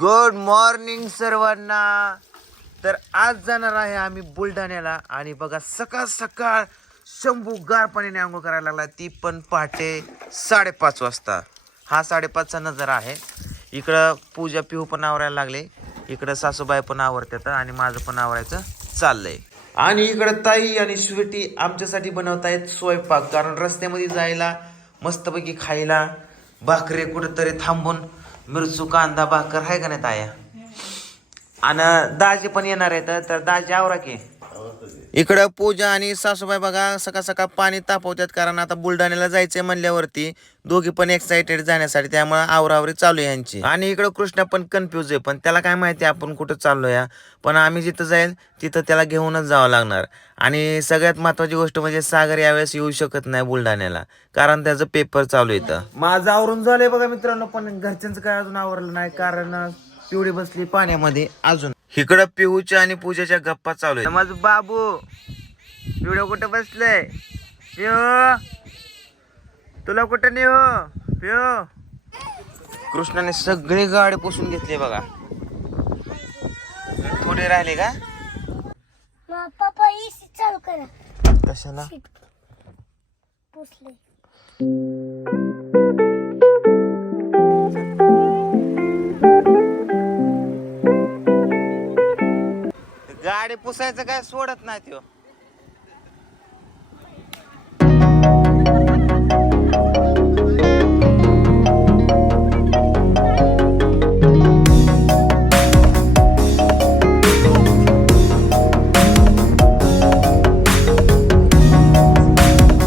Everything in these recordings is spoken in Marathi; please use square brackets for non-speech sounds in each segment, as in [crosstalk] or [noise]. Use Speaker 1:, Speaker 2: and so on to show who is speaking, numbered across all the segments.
Speaker 1: गुड मॉर्निंग सर्वांना. तर आज जाणार आहे आम्ही बुलढाण्याला आणि बघा सकाळ सकाळ शंभू गार पाण्याने आंघोळ करायला लागला. ती पण पहाटे साडेपाच वाजता. हा साडेपाचचा नजारा आहे. इकडं पूजा पिहू पण आवरायला लागले. इकडं सासूबाई पण आवरतात आणि माझं पण आवरायचं चाललंय. आणि इकडं ताई आणि स्वीटी आमच्यासाठी बनवतायत स्वयंपाक. कारण रस्त्यामध्ये जायला मस्तपैकी खायला भाकरी कुठंतरी थांबून मिरचू कांदा भाकर आहे का नाही ताया? आणि दाजी पण येणार आहेत तर दाजी आवरा की. इकडं पूजा आणि सासूबाई बघा सकाळ सकाळ पाणी तापवतात कारण आता बुलढाण्याला जायचंय म्हणल्यावरती दोघी पण एक्साइटेड जाण्यासाठी त्यामुळे आवरावरी चालू आहे यांची. आणि इकडं कृष्णा पण कन्फ्युज आहे पण त्याला काय माहिती आपण कुठं चाललोय? पण आम्ही जिथं जाईल तिथं त्याला घेऊनच जावं लागणार. आणि सगळ्यात महत्वाची गोष्ट म्हणजे सागर यावेळेस येऊ शकत नाही बुलढाण्याला कारण त्याचं पेपर चालू येतं माझं आवरून झालंय बघा मित्रांनो पण घरच्यांचं काय अजून आवरलं नाही कारण पिवळी बसली पाण्यामध्ये अजून. इकडं पिहूच्या आणि पूजाच्या गप्पा चालू आहे माझं बाबू. पिवळं कुठं बसलंय? पिहू तुला कुठं नेऊ? पिहू कृष्णाने सगळी गाडी पुसून घेतली बघा. थोडे राहिले का?
Speaker 2: पप्पा एसी चालू करा.
Speaker 1: कशाला?
Speaker 2: पुसले.
Speaker 1: गाडी पुसायचं काय सोडत नाही त्यो.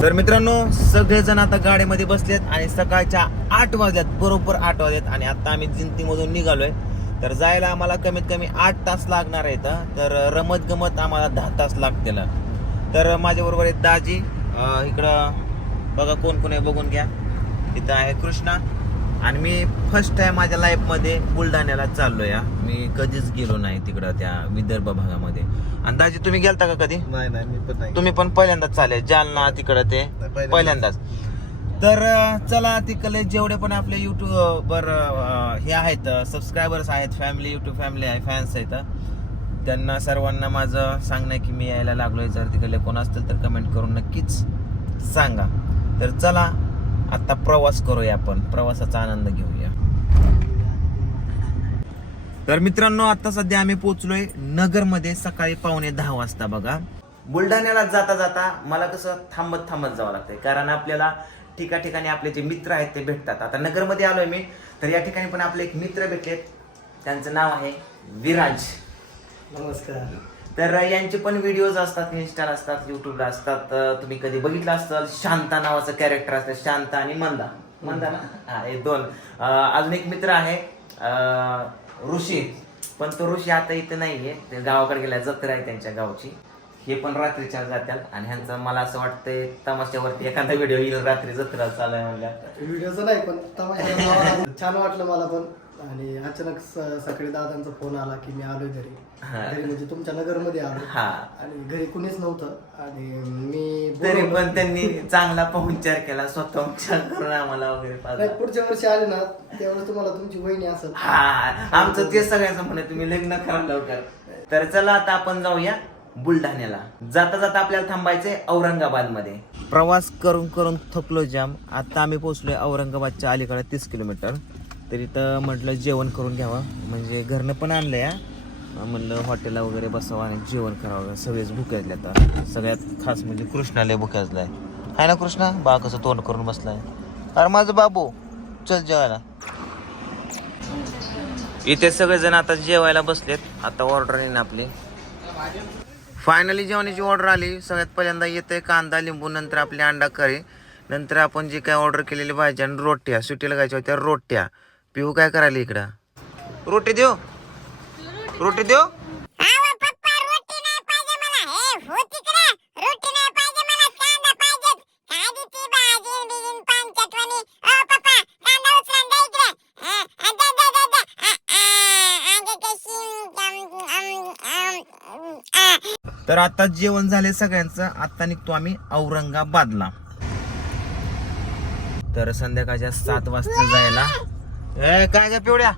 Speaker 1: तर मित्रांनो सगळेजण आता गाडीमध्ये बसलेत आणि सकाळच्या आठ वाजल्यात बरोबर आठ वाजल्यात आणि आता आम्ही जिंतीमधून निघालोय. तर जायला आम्हाला कमीत कमी आठ तास लागणार आहेत तर रमत गमत आम्हाला दहा तास लागतील. तर माझ्याबरोबर आहेत दाजी. इकडं बघा कोण कोण आहे बघून घ्या. इथं आहे कृष्णा. आणि मी फर्स्ट टाइम माझ्या लाईफमध्ये बुलढाण्याला चाललोय हा. मी कधीच गेलो नाही तिकडं त्या विदर्भ भागामध्ये. आणि दाजी तुम्ही गेलता का कधी?
Speaker 3: नाही नाही मी पण नाही
Speaker 1: तुम्ही पण पहिल्यांदाच चालेल जालना तिकडं ते.
Speaker 3: पहिल्यांदाच.
Speaker 1: तर चला तिकडे जेवढे पण आपले युट्यूब हे आहेत सबस्क्रायबर्स आहेत फॅमिली युट्यूब फॅमिली आहे फॅन्स आहेत त्यांना सर्वांना माझं सांगणं आहे की मी यायला लागलो आहे जर तिकडले कोण असतील तर कमेंट करून नक्कीच सांगा. तर चला आत्ता प्रवास करूया आपण. प्रवासाचा आनंद घेऊया. तर मित्रांनो आता सध्या आम्ही पोहोचलोय नगरमध्ये सकाळी पावणे दहा वाजता बघा. बुलढाण्याला जाता जाता मला कसं थांबत थांबत जावं लागतंय. कारण आपल्याला ठिका ठिकाणी आपले जे मित्र आहेत ते भेटतात. आता नगरमध्ये आलोय मी तर या ठिकाणी पण आपले एक मित्र भेटलेत. त्यांचं नाव आहे विराज.
Speaker 3: नमस्कार.
Speaker 1: तर यांचे पण व्हिडिओज असतात इन्स्टाला असतात युट्यूबला असतात. तुम्ही कधी बघितलं असतं शांता नावाचं कॅरेक्टर असतं शांता आणि मंदा. मंदा ना? हा हे दोन. अजून एक मित्र आहे ऋषी. पण तो ऋषी आता इथं नाहीये. ते गावाकडे गेला जत्रा आहे त्यांच्या गावची. हे पण रात्रीच्या जातात आणि ह्यांचं मला असं वाटतंय तमाशावरती एखादा व्हिडिओ येईल रात्री जत्रा चालू आहे म्हणल्या.
Speaker 3: व्हिडिओचं नाही पण तमाशा नावाला [laughs] छान वाटलं मला पण. आणि अचानक स- सकाळी दादांचा फोन आला की मी आलोय घरी.
Speaker 1: हा.
Speaker 3: घरी म्हणजे तुमच्या नगरमध्ये आलो
Speaker 1: हा.
Speaker 3: आणि घरी कुणीच नव्हतं. आणि मी
Speaker 1: तरी
Speaker 3: बोलवलं.
Speaker 1: पण त्यांनी चांगला पाहुणचार केला स्वतः उपचार करून आम्हाला वगैरे
Speaker 3: पुढच्या वर्षी आले ना त्यावेळेस तुम्हाला तुमची वहिनी असेल
Speaker 1: हा आमचं ते सगळ्यांचं म्हणे तुम्ही लग्न करा लवकर. तर चला आता आपण जाऊया. बुलढाण्याला. जाता जाता आपल्याला थांबायचंय औरंगाबादमध्ये प्रवास करून करून थकलो जाम. आता आम्ही पोहोचलोय औरंगाबादच्या अलीकडे तीस किलोमीटर. तर इथं म्हटलं जेवण करून घ्यावं. म्हणजे घरनं पण आणलंय हा. म्हणलं हॉटेलला वगैरे बसावं आणि जेवण करावं. सगळेच भुकेजले आता. सगळ्यात खास म्हणजे कृष्णाला भुकेजलाय आहे ना कृष्णा? बा कसं तोंड करून बसलाय. अरे माझं बाबू चल जेवायला. इथे सगळेजण आता जेवायला बसलेत. आता ऑर्डर येईन आपली. फायनली जेवणाची ऑर्डर आली. सगळ्यात पहिल्यांदा येते कांदा लिंबू नंतर आपली अंडा करी नंतर आपण जी काय ऑर्डर केलेली भाजी आणि रोट्या सुट्टीला खायच्या होत्या रोट्या. पिऊ काय करायला इकडं? रोटी देऊ? रोटी देऊ
Speaker 2: आवा पप्पा रोटी नाही पाहिजे मला हे हो तिकडे रोटी नाही पाहिजे मला कांदा पाहिजे काय देती भाजी बिजीन पानचटवणी ओ पप्पा कांदा उचलून दे इकडे हा, हा, दे दे दे दे आ, आ, आगे कशी अम, अम, अम, आ.
Speaker 1: तर आता जेवण झाले सगळ्यांचं. आता निघतो आम्ही औरंगाबादला. तर संध्याकाळच्या सात वाजता जायला. ए काय का पिवड्या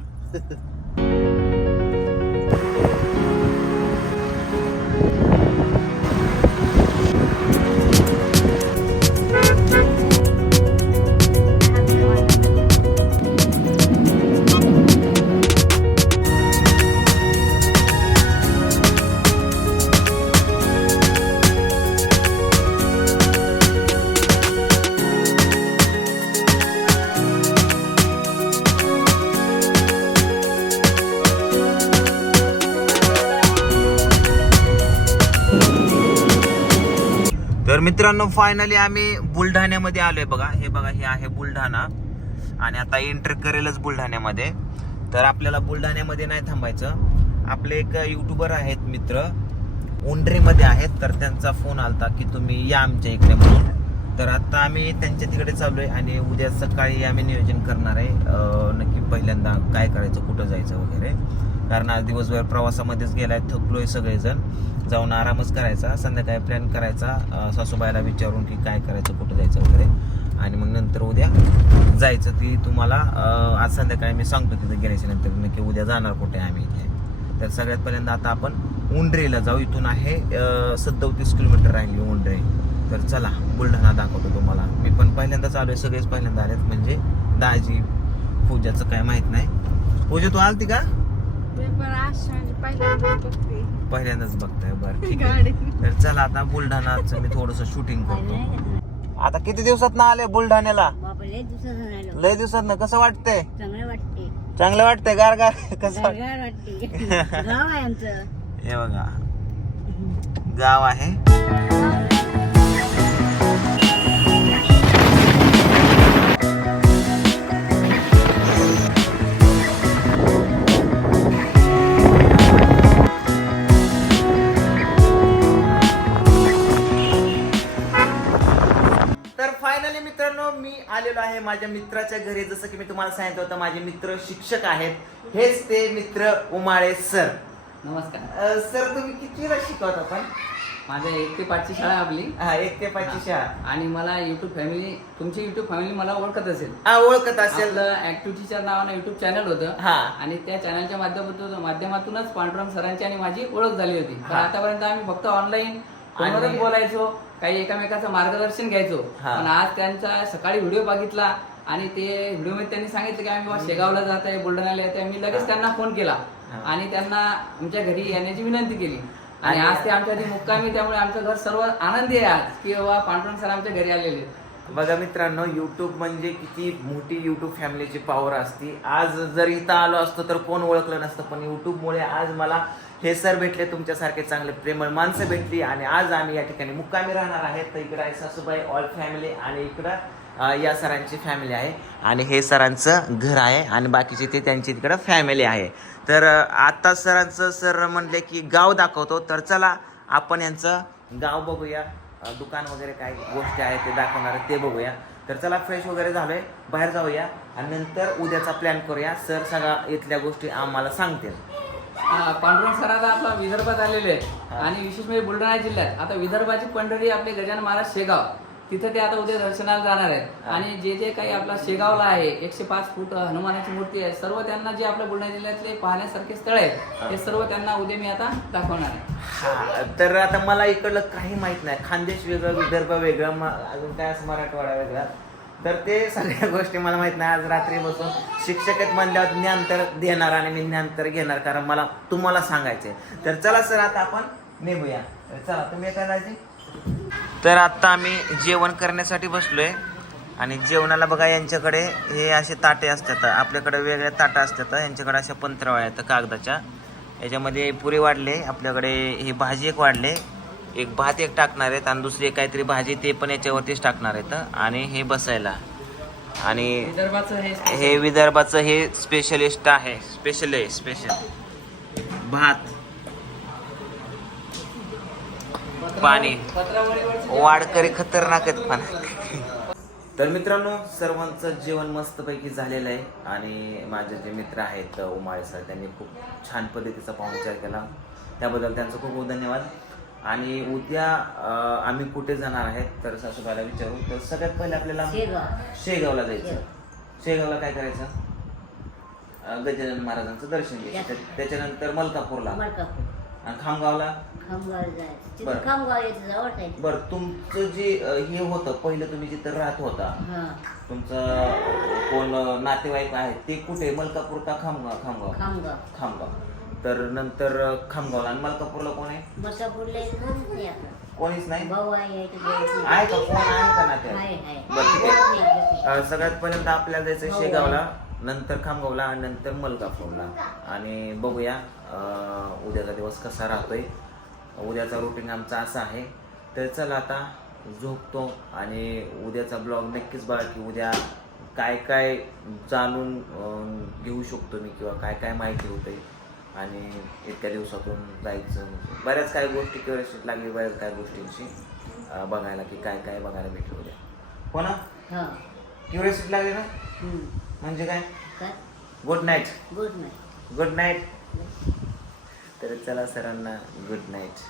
Speaker 1: तर मित्रांनो फायनली आम्ही बुलढाण्यामध्ये आलोय बघा. हे बघा हे आहे बुलढाणा. आणि आता एंटर करेलच बुलढाण्यामध्ये. तर आपल्याला बुलढाण्यामध्ये नाही थांबायचं. आपले एक युट्यूबर आहेत मित्र. उंड्रीमध्ये आहेत तर त्यांचा फोन आलता की तुम्ही या आमच्या इकडे म्हणून. तर आता आम्ही त्यांच्या तिकडे चालू आहे आणि उद्या सकाळी आम्ही नियोजन करणार आहे. नक्की पहिल्यांदा काय करायचं कुठं जायचं वगैरे. कारण आज दिवसभर प्रवासामध्येच गेलाय थकलोय सगळेजण. जाऊन आरामच करायचा संध्याकाळी प्लॅन करायचा. सासूबाईला विचारून की काय करायचं कुठं जायचं वगैरे. आणि मग नंतर उद्या जायचं ती तुम्हाला आज संध्याकाळी मी सांगतो तिथे गेल्याच्यानंतर नक्की उद्या जाणार कुठे आम्ही इथे. तर सगळ्यात पहिल्यांदा आता आपण उंडरेला जाऊ. इथून आहे सत्तावतीस किलोमीटर राहिली उंडरे. तर चला बुलढाणा दाखवतो तुम्हाला. मी पण पहिल्यांदाच आहे सगळेच पहिल्यांदा आलेत. म्हणजे दाजी पूजाचं काय माहीत नाही. पूजा तू आलती का? पहिल्यांदाच बघताय बरं ठीक आहे. [laughs] तर चला आता बुलढाणाचं मी थोडस शूटिंग करतो. आता किती दिवसात ना आले बुलढाण्याला? लय दिवसात ना कसं वाटतंय?
Speaker 4: चांगलं वाटते
Speaker 1: चांगलं वाटतंय गार गार कसं [laughs] हे बघा. गाव आहे. माझ्या मित्राच्या घरी जसं की मी तुम्हाला सांगितलं होतं माझे मित्र शिक्षक आहेत. हेच ते मित्र उमाळे सर.
Speaker 5: नमस्कार.
Speaker 1: सर तुम्ही कितीला शिकवता पण
Speaker 5: माझ्या एक ते पाचची शाळा आहे आपली.
Speaker 1: हा एक ते पाचची शाळा.
Speaker 5: आणि मला युट्यूब फॅमिली तुमची युट्यूब फॅमिली मला ओळखत असेल.
Speaker 1: हा ओळखत असेल.
Speaker 5: ऍक्टिव्हिटीच्या नावानं युट्यूब चॅनल होतं.
Speaker 1: हा.
Speaker 5: आणि त्या चॅनलच्या माध्यमातून माध्यमातूनच पांडुरंग सरांची आणि माझी ओळख झाली होती. पण
Speaker 1: हा.
Speaker 5: आतापर्यंत आम्ही फक्त ऑनलाईन फोनवरच बोलायचो काही एकामेकाचं मार्गदर्शन घ्यायचो.
Speaker 1: हा.
Speaker 5: पण आज त्यांचा सकाळी व्हिडिओ बघितला आणि ते व्हिडिओमध्ये त्यांनी सांगितलं की आम्ही शेगावला जात आहे बुलढाण्याला येत आहे. मी लगेच त्यांना फोन केला.
Speaker 1: हा.
Speaker 5: आणि त्यांना आमच्या घरी येण्याची विनंती केली. आणि
Speaker 1: आणि-
Speaker 5: आज ते आमच्या घरी मुक्कामी त्यामुळे आमचं घर सर्व आनंदी आहे आज की बाबा पांडुरंग सर आमच्या घरी आलेले आहेत.
Speaker 1: बघा मित्रांनो युट्यूब म्हणजे किती मोठी युट्यूब फॅमिलीची पॉवर असती. आज जर इथं आलो असतो तर कोण ओळखलं नसतं पण युट्यूबमुळे आज मला हे सर भेटले तुमच्यासारखे चांगले प्रेमळ माणसं भेटली आणि आज आम्ही या ठिकाणी मुक्कामी राहणार आहेत तर इकडं आहे सासूबाई ऑल फॅमिली आणि इकडं या सरांची फॅमिली आहे. आणि हे सरांचं घर आहे आणि बाकीचे ते त्यांची तिकडं फॅमिली आहे. तर आत्ता आता सरांचं सर म्हणले की गाव दाखवतो. तर चला आपण यांचं गाव बघूया. दुकान वगैरे काय गोष्टी आहेत ते दाखवणार ते बघूया. तर चला फ्रेश वगैरे झालोय. बाहेर जाऊया. आणि नंतर उद्याचा प्लॅन करूया. सर सगळ्या इथल्या गोष्टी आम्हाला सांगतील.
Speaker 5: पांडुरंग सर आता आपला विदर्भात आलेले आहेत आणि विशेष म्हणजे बुलढाणा जिल्ह्यात. आता विदर्भाची पंढरी आपले गजानन महाराज शेगाव. तिथं ते आता उद्या दर्शनाला जाणार आहेत. आणि जे जे काही आपला शेगावला आहे एकशे पाच फूट हनुमानाची मूर्ती आहे सर्व त्यांना जे आपल्या बुलढाणा जिल्ह्यातले पाहण्यासारखे स्थळ आहेत ते सर्व त्यांना उद्या मी आता दाखवणार आहे.
Speaker 1: तर आता मला इकडलं काही माहीत नाही. खानदेश वेगळं विदर्भ वेगळं अजून काय असं मराठवाडा वेगळा? तर ते सगळ्या गोष्टी मला माहीत नाही. आज रात्री बसून शिक्षक म्हणल्यावर ज्ञान तर देणार आणि मी ज्ञान तर घेणार कारण मला तुम्हाला सांगायचे तर चला सर आता आपण निघूया. तर चला तुम्ही काय तर आता आम्ही जेवण करण्यासाठी बसलोय. आणि जेवणाला बघा यांच्याकडे हे असे ताटे असतात. आपल्याकडे वेगळ्या ताटं असतात. यांच्याकडे अशा पंत्रावळ्या आहेत कागदाच्या. याच्यामध्ये पुरी वाढले आपल्याकडे हे भाजी एक वाढले. एक भात एक टाकणार आहेत आणि दुसरी काहीतरी भाजी ते पण याच्यावरतीच टाकणार आहेत आणि हे बसायला. आणि
Speaker 5: विदर्भाचं हे
Speaker 1: हे विदर्भाचं हे स्पेशलिस्ट आहे. स्पेशल आहे स्पेशल भात. पाणी. वाडकरी खतरनाक आहेत पण. तर मित्रांनो सर्वांचं जेवण मस्तपैकी झालेलं आहे. आणि माझे जे मित्र आहेत उमाळे सर त्यांनी खूप छान पद्धतीचा पाहुणचार केला. त्याबद्दल त्यांचं खूप खूप धन्यवाद. आणि उद्या आम्ही कुठे जाणार आहेत तर सासूबाईला विचारू. तर सगळ्यात पहिले आपल्याला
Speaker 4: शेगाव.
Speaker 1: शेगावला जायचं. शेगावला काय करायचं? गजानन महाराजांचं दर्शन घ्यायचं. त्या- त्याच्यानंतर मलकापूरला.
Speaker 4: मलकापूर.
Speaker 1: आणि खामगावला? बरं. तुमचं जे हे होतं पहिलं तुम्ही जिथं राहत होता तुमचं कोण नातेवाईक आहे ते कुठे? मलकापूर का खामगाव खामगाव?
Speaker 4: खामगाव.
Speaker 1: खामगाव. तर नंतर खामगावला. आणि मलकापूरला कोण आहे?
Speaker 4: मसापूरला कोणीच नाही? भाऊ आहे
Speaker 1: का? कोण आहे का. अ, सगळ्यात पहिल्यांद आपल्याला जायचं. शेगावला नंतर खामगावला आणि नंतर मलकापूरला. आणि बघूया उद्याचा दिवस कसा राहतोय. उद्याचा रुटीन आमचा असा आहे. तर चला आता झोपतो आणि उद्याचा ब्लॉग नक्कीच बघा की उद्या काय काय जाणून घेऊ शकतो मी किंवा काय काय माहिती होते आणि इतक्या दिवसातून जायचं म्हणजे बऱ्याच काही गोष्टी क्युरियोसिटी लागली बऱ्याच काही गोष्टींची अं, बघायला की काय काय बघायला भेटलं उद्या. हो ना?
Speaker 4: हा.
Speaker 1: क्युरियोसिटी लागली ना?
Speaker 4: हम्म.
Speaker 1: म्हणजे काय?
Speaker 4: काय?
Speaker 1: Good night
Speaker 4: good night
Speaker 1: good night तर चला सरांना गुड नाईट